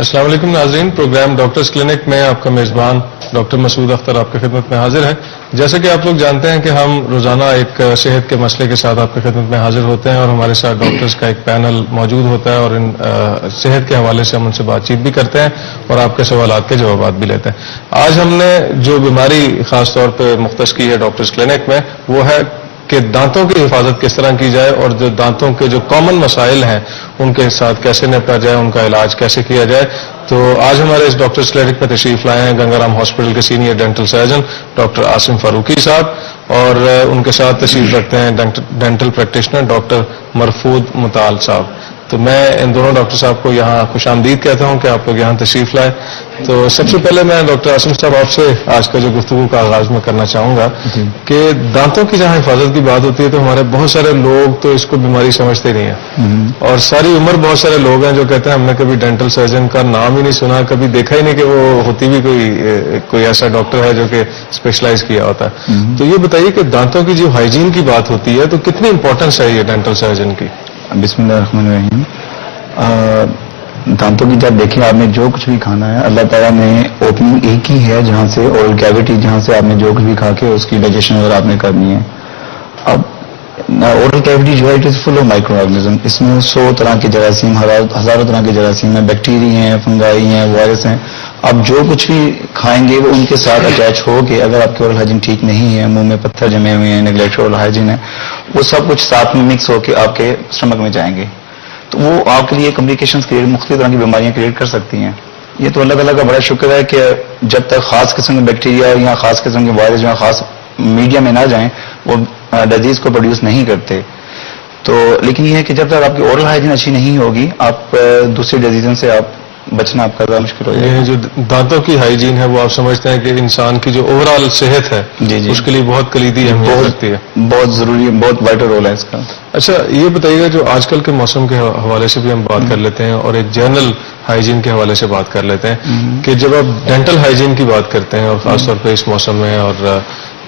السلام علیکم ناظرین، پروگرام ڈاکٹرز کلینک میں آپ کا میزبان ڈاکٹر مسعود اختر آپ کی خدمت میں حاضر ہے۔ جیسا کہ آپ لوگ جانتے ہیں کہ ہم روزانہ ایک صحت کے مسئلے کے ساتھ آپ کی خدمت میں حاضر ہوتے ہیں اور ہمارے ساتھ ڈاکٹرز کا ایک پینل موجود ہوتا ہے اور ان صحت کے حوالے سے ہم ان سے بات چیت بھی کرتے ہیں اور آپ کے سوالات کے جوابات بھی لیتے ہیں۔ آج ہم نے جو بیماری خاص طور پہ مختص کی ہے ڈاکٹرز کلینک میں، وہ ہے کہ دانتوں کی حفاظت کس طرح کی جائے اور جو دانتوں کے جو کامن مسائل ہیں ان کے ساتھ کیسے نپٹا جائے، ان کا علاج کیسے کیا جائے۔ تو آج ہمارے اس ڈاکٹرز کلینک میں تشریف لائے ہیں گنگا رام ہاسپٹل کے senior dental surgeon doctor Asim Farooqui صاحب، اور ان کے ساتھ تشریف رکھتے ہیں ڈینٹل پریکٹیشنر ڈاکٹر مرفوض مطال صاحب۔ تو میں ان دونوں ڈاکٹر صاحب کو یہاں خوش آمدید کہتا ہوں کہ آپ لوگ یہاں تشریف لائے۔ تو سب سے پہلے میں ڈاکٹر عاصم صاحب آپ سے آج کا جو گفتگو کا آغاز میں کرنا چاہوں گا کہ دانتوں کی جہاں حفاظت کی بات ہوتی ہے تو ہمارے بہت سارے لوگ تو اس کو بیماری سمجھتے نہیں ہیں، اور ساری عمر بہت سارے لوگ ہیں جو کہتے ہیں ہم نے کبھی ڈینٹل سرجن کا نام ہی نہیں سنا، کبھی دیکھا ہی نہیں کہ وہ ہوتی بھی کوئی ایسا ڈاکٹر ہے جو کہ اسپیشلائز کیا ہوتا ہے۔ تو یہ بتائیے کہ دانتوں کی جو ہائیجین کی بات ہوتی ہے تو کتنی امپورٹنس ہے یہ ڈینٹل سرجن کی؟ بسم اللہ الرحمن الرحیم۔ دانتوں کی جب دیکھیں آپ نے جو کچھ بھی کھانا ہے، اللہ تعالیٰ نے اوپننگ ایک ہی ہے جہاں سے اورل کیویٹی، جہاں سے آپ نے جو کچھ بھی کھا کے اس کی ڈائجیشن وغیرہ آپ نے کرنی ہے۔ اب اورل کیویٹی جو ہے اٹ از فل آف مائکرو آرگنزم، اس میں 100 طرح کے جراثیم، ہزاروں طرح کے جراثیم ہیں، بیکٹیریا ہیں، فنگائی ہیں، وائرس ہیں۔ آپ جو کچھ بھی کھائیں گے وہ ان کے ساتھ اٹیچ ہو کے، اگر آپ کی اورل ہائیجین ٹھیک نہیں ہے، منہ میں پتھر جمے ہوئے ہیں، نیگلیکٹ اورل ہائیجین ہے، وہ سب کچھ ساتھ میں مکس ہو کے آپ کے اسٹمک میں جائیں گے، تو وہ آپ کے لیے کمپلیکیشنز کریٹ، مختلف طرح کی بیماریاں کریٹ کر سکتی ہیں۔ یہ تو اللہ تعالیٰ کا بڑا شکر ہے کہ جب تک خاص قسم کے بیکٹیریا یا خاص قسم کے وائرس جو خاص میڈیا میں نہ جائیں وہ ڈیزیز کو پروڈیوس نہیں کرتے۔ تو لیکن یہ ہے کہ جب تک آپ کی اورل ہائیجین اچھی نہیں ہوگی، آپ دوسری ڈیزیزوں سے آپ بچنا آپ کا زیادہ مشکل ہو جائے گا۔ یہ جو دانتوں کی ہائیجین ہے وہ آپ سمجھتے ہیں کہ انسان کی جو اوور آل صحت ہے اس کے لیے بہت کلیدی اہمیت رکھتی ہے، بہت ضروری ہے، بہت وائٹل رول ہے اس کا۔ اچھا یہ بتائیے گا جو آج کل کے موسم کے حوالے سے بھی ہم بات کر لیتے ہیں اور ایک جنرل ہائیجین کے حوالے سے بات کر لیتے ہیں کہ جب آپ ڈینٹل ہائیجین کی بات کرتے ہیں اور خاص طور پہ اس موسم میں، اور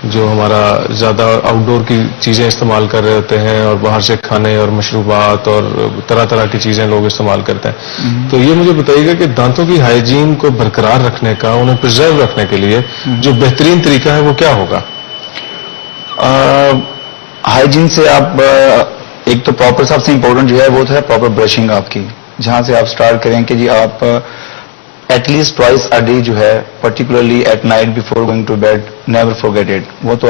جو ہمارا زیادہ آؤٹ ڈور کی چیزیں استعمال کر رہے ہوتے ہیں اور باہر سے کھانے اور مشروبات اور طرح طرح کی چیزیں لوگ استعمال کرتے ہیں، تو یہ مجھے بتائیے گا کہ دانتوں کی ہائیجین کو برقرار رکھنے کا، انہیں پرزرو رکھنے کے لیے جو بہترین طریقہ ہے وہ کیا ہوگا؟ ہائیجین سے آپ ایک تو پراپر سب سے امپورٹنٹ جو ہے وہ تو ہے پراپر برشنگ آپ کی، جہاں سے آپ سٹارٹ کریں کہ جی آپ at least twice a day جو ہے، particularly at night before going to bed, never forget it, وہ تو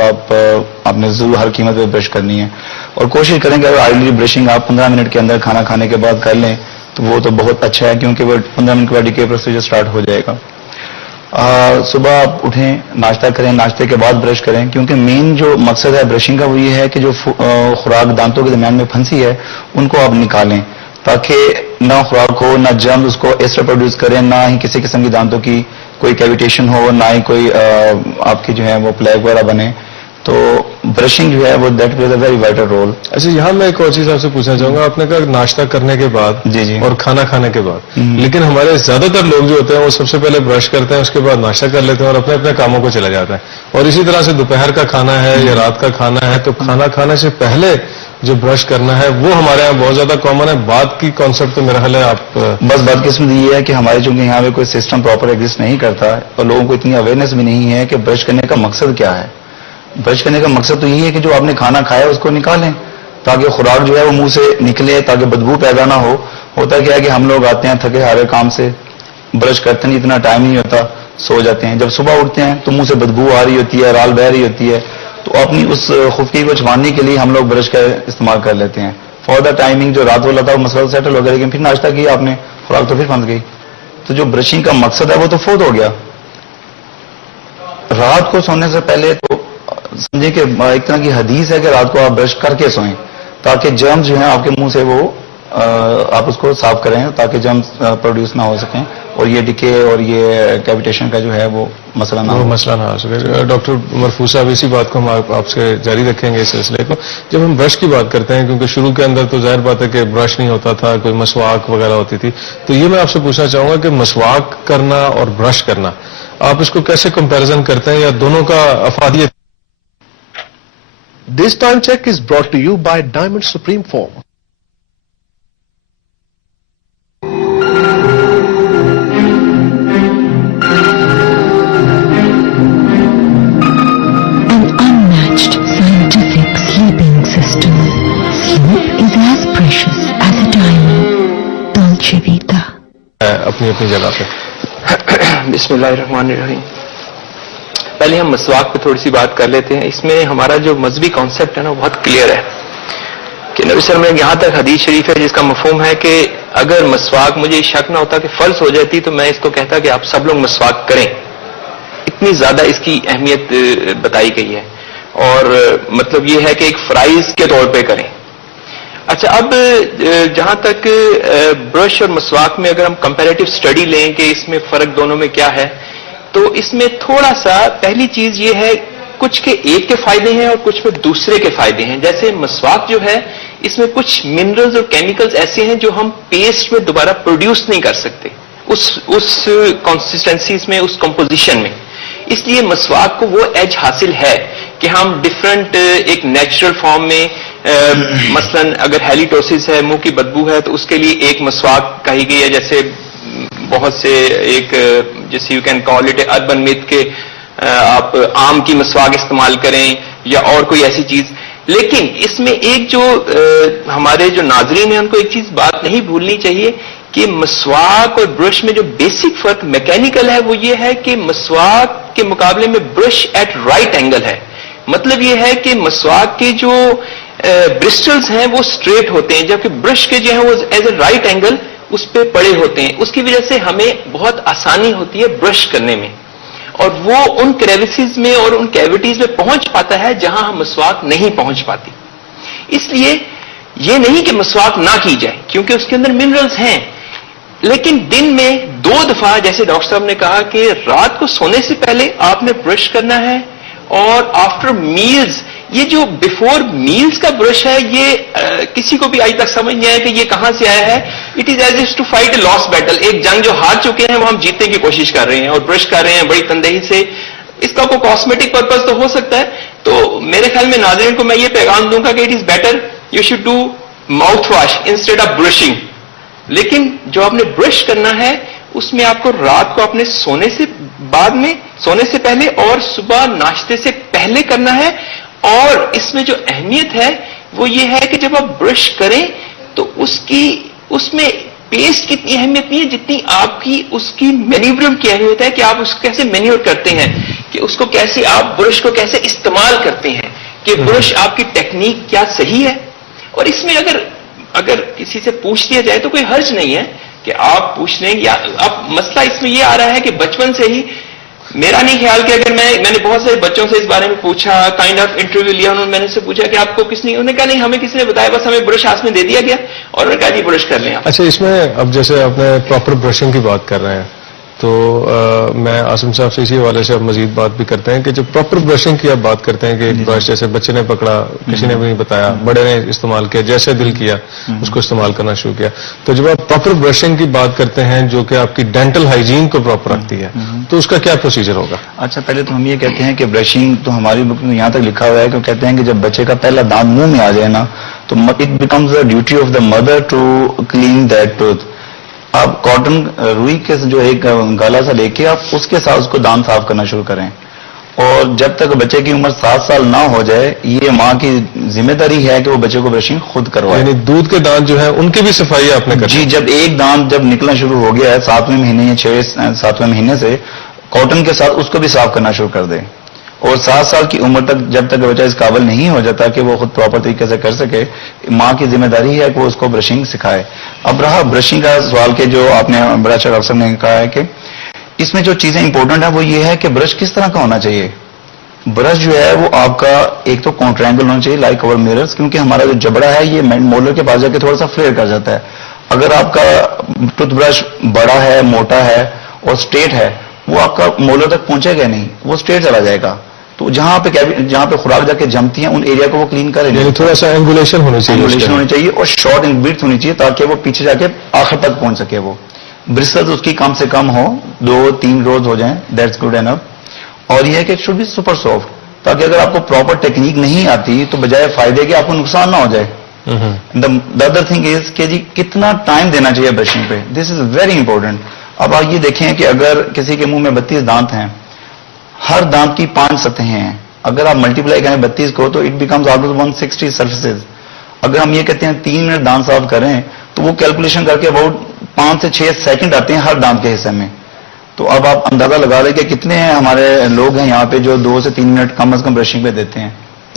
آپ نے ضرور ہر قیمت پہ برش کرنی ہے، اور کوشش کریں کہ اگر آئیڈلی برشنگ آپ 15 منٹ کے اندر کھانا کھانے کے بعد کر لیں تو وہ تو بہت اچھا ہے، کیونکہ وہ 15 منٹ کے بعد ڈیکے پروسیجر سٹارٹ ہو جائے گا۔ صبح آپ اٹھیں، ناشتہ کریں، ناشتے کے بعد برش کریں، کیونکہ مین جو مقصد ہے برشنگ کا وہ یہ ہے کہ جو خوراک دانتوں کے درمیان میں پھنسی ہے ان کو آپ نکالیں، تاکہ نہ خوراک ہو، نہ جرم اس کو ایسٹر پروڈیوس کریں، نہ ہی کسی قسم کی دانتوں کی کوئی کیویٹیشن ہو، نہ ہی کوئی آپ کی جو ہے وہ پلیگ وغیرہ بنے۔ تو برشنگ جو ہے وہ that plays a very vital role. اچھا یہاں میں ایک اور چیز آپ سے پوچھنا چاہوں گا، آپ نے کہا ناشتہ کرنے کے بعد جی اور کھانا کھانے کے بعد، لیکن ہمارے زیادہ تر لوگ جو ہوتے ہیں وہ سب سے پہلے برش کرتے ہیں، اس کے بعد ناشتہ کر لیتے ہیں اور اپنے اپنے کاموں کو چلے جاتے ہیں، اور اسی طرح سے دوپہر کا کھانا ہے یا رات کا کھانا ہے تو کھانا کھانے سے پہلے جو برش کرنا ہے وہ ہمارے یہاں بہت زیادہ کامن ہے۔ بات کی کانسیپٹ تو میرا خیال ہے آپ بس بات قسمت یہ ہے کہ ہمارے چونکہ یہاں پہ کوئی سسٹم پراپر ایگزسٹ نہیں کرتا اور لوگوں کو اتنی اویئرنیس بھی نہیں ہے کہ برش کرنے کا مقصد کیا ہے۔ برش کرنے کا مقصد تو یہی ہے کہ جو آپ نے کھانا کھایا اس کو نکالیں، تاکہ خوراک جو ہے وہ منہ سے نکلے، تاکہ بدبو پیدا نہ ہو۔ ہوتا کیا ہے کہ ہم لوگ آتے ہیں تھکے ہارے کام سے، برش کرتے نہیں، اتنا ٹائم نہیں ہوتا، سو جاتے ہیں، جب صبح اٹھتے ہیں تو منہ سے بدبو آ رہی ہوتی ہے، رال بہ رہی ہوتی ہے، تو اپنی اس خفگی کو چھپانے کے لیے ہم لوگ برش کا استعمال کر لیتے ہیں۔ فار دا ٹائمنگ جو رات والا تھا وہ مسئلہ سیٹل ہو گیا، لیکن پھر ناشتہ کیا آپ نے، خوراک تو پھر پھنس گئی، تو جو برشنگ کا مقصد ہے وہ تو فوت ہو گیا۔ رات کو سونے سے پہلے تو سمجھیں کہ ایک طرح کی حدیث ہے کہ رات کو آپ برش کر کے سوئیں، تاکہ جرمز جو ہیں آپ کے منہ سے وہ آپ اس کو صاف کریں، تاکہ جرمز پروڈیوس نہ ہو سکیں اور یہ ڈکے اور یہ کیویٹیشن کا جو ہے وہ مسئلہ نہ ہو سکے۔ ڈاکٹر مرفوض صاحب اسی بات کو ہم آپ سے جاری رکھیں گے اس سلسلے کو۔ جب ہم برش کی بات کرتے ہیں، کیونکہ شروع کے اندر تو ظاہر بات ہے کہ برش نہیں ہوتا تھا، کوئی مسواک وغیرہ ہوتی تھی، تو یہ میں آپ سے پوچھنا چاہوں گا کہ مسواک کرنا اور برش کرنا آپ اس کو کیسے کمپیریزن کرتے ہیں، یا دونوں کا افادیت؟ This time check is brought to you by Diamond Supreme Foam. اپنی اپنی جگہ پہ. بسم اللہ الرحمن الرحیم. پہلے ہم مسواک پہ تھوڑی سی بات کر لیتے ہیں. اس میں ہمارا جو مذہبی کانسیپٹ ہے نا بہت کلیئر ہے کہ نبی صلی اللہ علیہ وسلم یہاں تک حدیث شریف ہے جس کا مفہوم ہے کہ اگر مسواک مجھے شک نہ ہوتا کہ فرض ہو جاتی تو میں اس کو کہتا کہ آپ سب لوگ مسواک کریں. اتنی زیادہ اس کی اہمیت بتائی گئی ہے اور مطلب یہ ہے کہ ایک فرائض کے طور پہ کریں. اچھا, اب جہاں تک برش اور مسواک میں اگر ہم کمپیریٹو اسٹڈی لیں کہ اس میں فرق دونوں میں کیا ہے, تو اس میں تھوڑا سا پہلی چیز یہ ہے کچھ کے ایک کے فائدے ہیں اور کچھ میں دوسرے کے فائدے ہیں. جیسے مسواک جو ہے اس میں کچھ منرلز اور کیمیکلز ایسے ہیں جو ہم پیسٹ میں دوبارہ پروڈیوس نہیں کر سکتے اس کنسسٹنسیز میں, اس کمپوزیشن میں. اس لیے مسواک کو وہ ایج حاصل ہے کہ ہم ڈفرنٹ ایک نیچرل فارم میں مثلا اگر ہیلیٹوسس ہے, منہ کی بدبو ہے, تو اس کے لیے ایک مسواک کہی گئی ہے. جیسے بہت سے ایک جیسے you can call it urban math کے آپ آم کی مسواک استعمال کریں یا اور کوئی ایسی چیز. لیکن اس میں ایک جو ہمارے جو ناظرین ہیں ان کو ایک چیز بات نہیں بھولنی چاہیے کہ مسواک اور برش میں جو بیسک فرق میکینیکل ہے وہ یہ ہے کہ مسواک کے مقابلے میں برش ایٹ رائٹ اینگل ہے. مطلب یہ ہے کہ مسواک کے جو برسٹلز ہیں وہ اسٹریٹ ہوتے ہیں جبکہ برش کے جو ہیں وہ ایز اے رائٹ اینگل اس پہ پڑے ہوتے ہیں. اس کی وجہ سے ہمیں بہت آسانی ہوتی ہے برش کرنے میں اور وہ ان کریوسز میں اور ان کیوٹیز میں پہنچ پاتا ہے جہاں ہم مسواک نہیں پہنچ پاتی. اس لیے یہ نہیں کہ مسواک نہ کی جائے کیونکہ اس کے اندر منرلز ہیں, لیکن دن میں 2 دفعہ جیسے ڈاکٹر صاحب نے کہا کہ رات کو سونے سے پہلے آپ نے برش کرنا ہے اور آفٹر میلز. یہ جو بیفور میلز کا برش ہے یہ کسی کو بھی آج تک سمجھ نہیں آیا کہ یہ کہاں سے آیا ہے. It is as if to fight a lost battle. ایک جنگ جو ہار چکے ہیں وہ ہم جیتنے کی کوشش کر رہے ہیں اور برش کر رہے ہیں بڑی تندہی سے. اس کا کوئی کاسمیٹک پرپز تو ہو سکتا ہے. تو میرے خیال میں ناظرین کو میں یہ پیغام دوں گا کہ it is better you should do mouth wash instead of brushing. لیکن جو آپ نے برش کرنا ہے اس میں آپ کو رات کو اپنے سونے سے پہلے اور صبح ناشتے سے پہلے کرنا ہے. اور اس میں جو اہمیت ہے وہ یہ ہے کہ جب آپ برش کریں تو اس میں پیسٹ کی اتنی اہمیت نہیں ہے جتنی آپ کی اس کی مینیورم کی اہمیت ہے کہ آپ اس کو کیسے مینیور کرتے ہیں, کہ اس کو کیسے آپ برش کو کیسے استعمال کرتے ہیں, کہ برش آپ کی ٹیکنیک کیا صحیح ہے. اور اس میں اگر کسی سے پوچھ لیا جائے تو کوئی حرج نہیں ہے کہ آپ پوچھ لیں. یا اب مسئلہ اس میں یہ آ رہا ہے کہ بچپن سے ہی میرا نہیں خیال کہ اگر میں نے بہت سارے بچوں سے اس بارے میں پوچھا, کائنڈ آف انٹرویو لیا, میں نے سے پوچھا کہ آپ کو کس نے, انہوں نے کہا نہیں ہمیں کسی نے بتایا, بس ہمیں برش ہاتھ میں دے دیا گیا اور انہوں نے کہا جی برش کر لیں آپ. اچھا, اس میں اب جیسے آپ نے پراپر برشنگ کی بات کر رہے ہیں تو میں عاصم صاحب سے اسی حوالے سے اب مزید بات بھی کرتے ہیں کہ جو پراپر برشنگ کی آپ بات کرتے ہیں کہ ایک برش جیسے بچے نے پکڑا, کسی نے بھی نہیں بتایا, بڑے نے استعمال کیا, جیسے دل کیا اس کو استعمال کرنا شروع کیا. تو جب آپ پراپر برشنگ کی بات کرتے ہیں جو کہ آپ کی ڈینٹل ہائیجین کو پراپر رکھتی ہے تو اس کا کیا پروسیجر ہوگا؟ اچھا, پہلے تو ہم یہ کہتے ہیں کہ برشنگ تو ہماری بک میں یہاں تک لکھا ہوا ہے کہ کہتے ہیں کہ جب بچے کا پہلا دانت منہ میں آ جائے نا تو it becomes the duty of the mother to clean that tooth. آپ کاٹن روئی کے جو ایک گالا سا لے کے آپ اس کے ساتھ اس کو دانت صاف کرنا شروع کریں, اور جب تک بچے کی عمر 7 سال نہ ہو جائے یہ ماں کی ذمہ داری ہے کہ وہ بچے کو برشنگ خود کروائے. یعنی دودھ کے دانت جو ہیں ان کی بھی صفائی آپ نے کرنی. جی, جب ایک دانت جب نکلنا شروع ہو گیا ہے 7ویں مہینے یا 7ویں مہینے سے کاٹن کے ساتھ اس کو بھی صاف کرنا شروع کر دیں. اور 7 سال کی عمر تک جب تک بچہ اس قابل نہیں ہو جاتا کہ وہ خود پراپر طریقے سے کر سکے, ماں کی ذمہ داری ہے کہ وہ اس کو برشنگ سکھائے. اب رہا برشنگ کا سوال کے جو آپ نے بڑا اچھا ڈاکٹر صاحب نے کہا ہے کہ اس میں جو چیزیں امپورٹنٹ ہیں وہ یہ ہے کہ برش کس طرح کا ہونا چاہیے. برش جو ہے وہ آپ کا ایک تو کانٹرینگل ہونا چاہیے لائک اوور میررز, کیونکہ ہمارا جو جبڑا ہے یہ مولر کے پاس جا کے تھوڑا سا فلیئر کر جاتا ہے. اگر آپ کا ٹوتھ برش بڑا ہے, موٹا ہے اور اسٹریٹ ہے وہ آپ کا مولر تک پہنچے گا نہیں, وہ اسٹریٹ چلا جائے گا. تو جہاں پہ خوراک جا کے جمتی ہیں ان ایریا کو وہ کلین کریں. یعنی تھوڑا سا اینگولیشن ہونی چاہیے اور شارٹ اینڈ بریتھ ہونی چاہیے تاکہ وہ پیچھے جا کے آخر تک پہنچ سکے. وہ برسلز اس کی کم سے کم ہو 2-3 روز ہو جائیں, دیٹس گڈ انف. اور یہ ہے کہ it should be super soft تاکہ اگر آپ کو پراپر ٹیکنیک نہیں آتی تو بجائے فائدے کے آپ کو نقصان نہ ہو جائے. دا ادر تھنگ از کہ جی کتنا ٹائم دینا چاہیے برشنگ پہ, دس از ویری امپورٹنٹ. اب آپ یہ دیکھیں کہ اگر کسی کے منہ میں 32 دانت ہیں, ہر دانت کی 5 سطحیں ہیں, اگر آپ ملٹیپلائی کریں 32 کو تو اٹ بیکمز آلموسٹ 160 سرفیسز. اگر ہم یہ کہتے ہیں 3 منٹ دانت صاف کریں تو وہ کیلکولیشن کر کے اباؤٹ 5 سے 6 سیکنڈ آتے ہیں ہر دانت کے حصے میں. تو اب آپ اندازہ لگا لیں کہ کتنے ہمارے لوگ ہیں یہاں پہ جو 2 سے 3 منٹ کم از کم برشنگ پہ دیتے ہیں.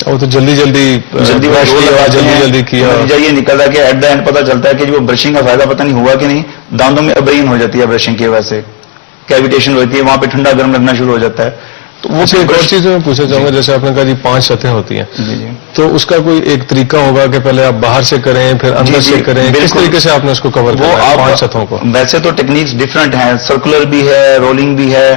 وہ تو جلدی جلدی جلدی کیا. نتیجہ یہ نکل رہا ہے کہ ایٹ دا اینڈ پتہ چلتا ہے کہ جو برشنگ کا فائدہ پتہ نہیں ہوا کہ نہیں, دانتوں میں ابرین ہو جاتی ہے برشنگ کی وجہ سے, کیویٹیشن ہوتی ہے, وہاں پہ ٹھنڈا گرم لگنا شروع ہو جاتا ہے. تو وہ ایک اور چیز میں پوچھنا چاہوں گا, جیسے آپ نے کہا جی 5 سطحیں ہوتی ہیں, جی تو اس کا کوئی ایک طریقہ ہوگا کہ پہلے آپ باہر سے کریں پھر اندر سے کریں, کس طریقے سے آپ نے اس کو کور کرنا ہے 5 سطحوں کو؟ ویسے تو ٹیکنیکس ڈفرینٹ ہیں, سرکولر بھی ہے, رولنگ بھی ہے.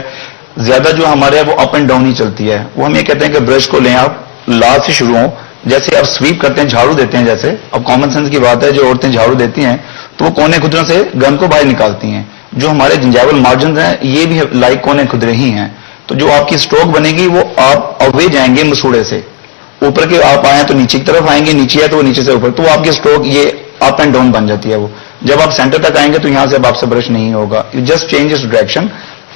زیادہ جو ہمارے وہ اپ اینڈ ڈاؤن ہی چلتی ہے. وہ ہم یہ کہتے ہیں کہ برش کو لیں آپ, لاسٹ سے شروع ہوں, جیسے آپ سویپ کرتے ہیں, جھاڑو دیتے ہیں, جیسے اب کامن سینس کی بات ہے, جو عورتیں جھاڑو دیتی ہیں تو وہ کونے کھدروں سے گند کو باہر نکالتی ہیں. جو ہمارے جنجاول مارجنز ہیں یہ بھی لائک کونے کھدرے ہی ہیں. تو جو آپ کی اسٹروک بنے گی وہ آپ اوے جائیں گے مسوڑے سے, اوپر کے آپ آئیں تو نیچے کی طرف آئیں گے, نیچے ہے تو وہ نیچے سے اوپر, تو وہ آپ کی اسٹروک یہ اپ اینڈ ڈاؤن بن جاتی ہے. وہ جب آپ سینٹر تک آئیں گے تو یہاں سے اب آپ سے برش نہیں ہوگا, یو جسٹ چینج اس ڈائریکشن,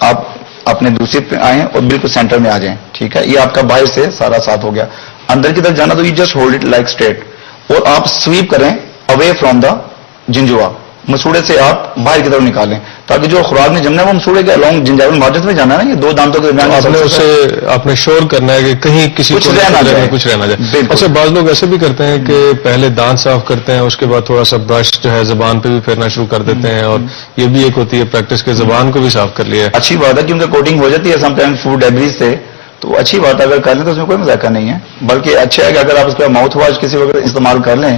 آپ اپنے دوسرے پہ آئیں اور بالکل سینٹر میں آ جائیں. ٹھیک ہے, یہ آپ کا باہر سے سارا ساتھ ہو گیا. اندر کی طرف جانا تو you just hold it like straight, اور آپ سویپ کریں اوے فرام دا جنجوا, مسوڑے سے آپ باہر کی طرف نکالیں تاکہ جو خوراک میں جمنا ہے وہ مسوڑے کے الانگ جنجاول مارجن میں جانا ہے نا, یہ 2 دانتوں کے درمیان آپ نے شور کرنا ہے کہ کہیں کسی کچھ کو رہ نہ جائے. اچھا, بعض لوگ ایسے بھی کرتے ہیں کہ پہلے دانت صاف کرتے ہیں, اس کے بعد تھوڑا سا برش جو ہے زبان پہ بھی پھیرنا شروع کر دیتے ہیں, اور یہ بھی ایک ہوتی ہے پریکٹس کے زبان کو بھی صاف کر لیا. اچھی بات ہے کیونکہ کوٹنگ ہو جاتی ہے سم ٹائم فوڈ ڈیبریز سے, تو اچھی بات ہے, اگر کر لیں تو اس میں کوئی مذاکرہ نہیں ہے, بلکہ اچھا ہے کہ اگر آپ اس کا ماؤتھ واش کسی وقت استعمال کر لیں,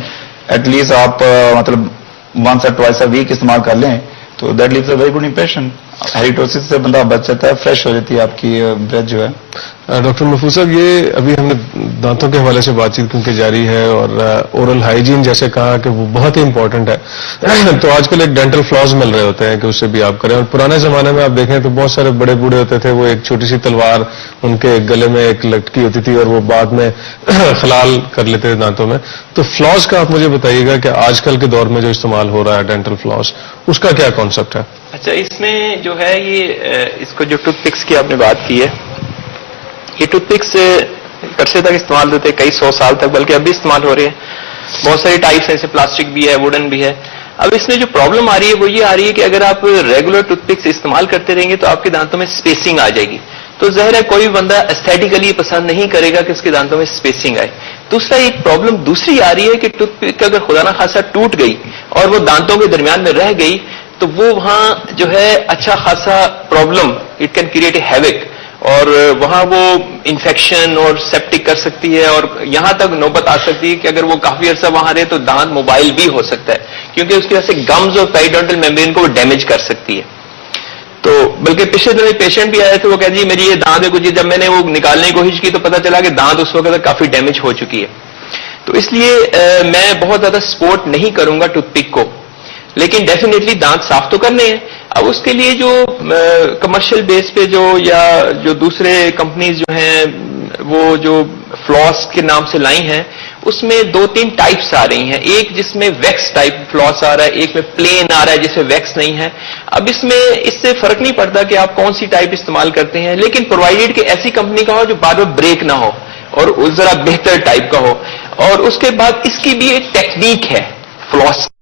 ایٹ لیسٹ آپ مطلب 1 or 2 a week استعمال کر لیں, تو that leaves a very good impression. Halitosis سے بندہ بچ جاتا ہے, فریش ہو جاتی ہے آپ کی بریتھ جو ہے. ڈاکٹر محفوظ صاحب, یہ ابھی ہم نے دانتوں کے حوالے سے بات چیت کیونکہ جاری ہے, اور اورل ہائیجین جیسے کہا کہ وہ بہت ہی امپورٹنٹ ہے, تو آج کل ایک ڈینٹل فلاس مل رہے ہوتے ہیں کہ اس سے بھی آپ کریں. اور پرانے زمانے میں آپ دیکھیں تو بہت سارے بڑے بوڑھے ہوتے تھے, وہ ایک چھوٹی سی تلوار ان کے گلے میں ایک لٹکی ہوتی تھی اور وہ بعد میں خلال کر لیتے تھے دانتوں میں. تو فلاس کا آپ مجھے بتائیے گا کہ آج کل کے دور میں جو استعمال ہو رہا ہے ڈینٹل فلاس, اس کا کیا کانسیپٹ ہے؟ اچھا, اس میں جو ہے یہ اس کو جو ٹوتھ پکس کی آپ نے بات کی ہے, یہ ٹوتھ پکس عرصے تک استعمال ہوتے ہیں, کئی 100 سال تک, بلکہ اب بھی استعمال ہو رہے ہیں. بہت ساری ٹائپس ہیں, جیسے پلاسٹک بھی ہے, ووڈن بھی ہے. اب اس میں جو پرابلم آ رہی ہے وہ یہ آ رہی ہے کہ اگر آپ ریگولر ٹوتھ پکس استعمال کرتے رہیں گے تو آپ کے دانتوں میں اسپیسنگ آ جائے گی. تو ظاہر ہے کوئی بندہ ایستھیٹیکلی پسند نہیں کرے گا کہ اس کے دانتوں میں اسپیسنگ آئے. دوسرا ایک پرابلم دوسری آ رہی ہے کہ ٹوتھ پک اگر خدا نہ خاصا ٹوٹ گئی اور وہ دانتوں کے درمیان میں رہ گئی تو وہ وہاں جو ہے اچھا خاصا problem, it can create a havoc, اور وہاں وہ انفیکشن اور سیپٹک کر سکتی ہے, اور یہاں تک نوبت آ سکتی ہے کہ اگر وہ کافی عرصہ وہاں رہے تو دانت موبائل بھی ہو سکتا ہے, کیونکہ اس کی وجہ سے گمز اور پیریڈونٹل میمبرین کو وہ ڈیمیج کر سکتی ہے. تو بلکہ پچھلے دنوں پیشنٹ بھی آئے تھے, وہ کہتے جی میری یہ دانت ہے کچھ, جب میں نے وہ نکالنے کی کوشش کی تو پتہ چلا کہ دانت اس وقت کافی ڈیمیج ہو چکی ہے. تو اس لیے میں بہت زیادہ سپورٹ نہیں کروں گا ٹوتھ پک کو, لیکن ڈیفینیٹلی دانت صاف تو کرنے ہیں. اب اس کے لیے جو کمرشل بیس پہ یا جو دوسرے کمپنیز جو ہیں وہ جو فلاس کے نام سے لائی ہیں, اس میں 2-3 ٹائپس آ رہی ہیں. ایک جس میں ویکس ٹائپ فلاس آ رہا ہے, ایک میں پلین آ رہا ہے جس میں ویکس نہیں ہے. اب اس میں اس سے فرق نہیں پڑتا کہ آپ کون سی ٹائپ استعمال کرتے ہیں, لیکن پرووائڈیڈ کہ ایسی کمپنی کا ہو جو بار بار بریک نہ ہو اور ذرا بہتر ٹائپ کا ہو. اور اس کے بعد اس کی بھی ایک ٹیکنیک ہے فلاس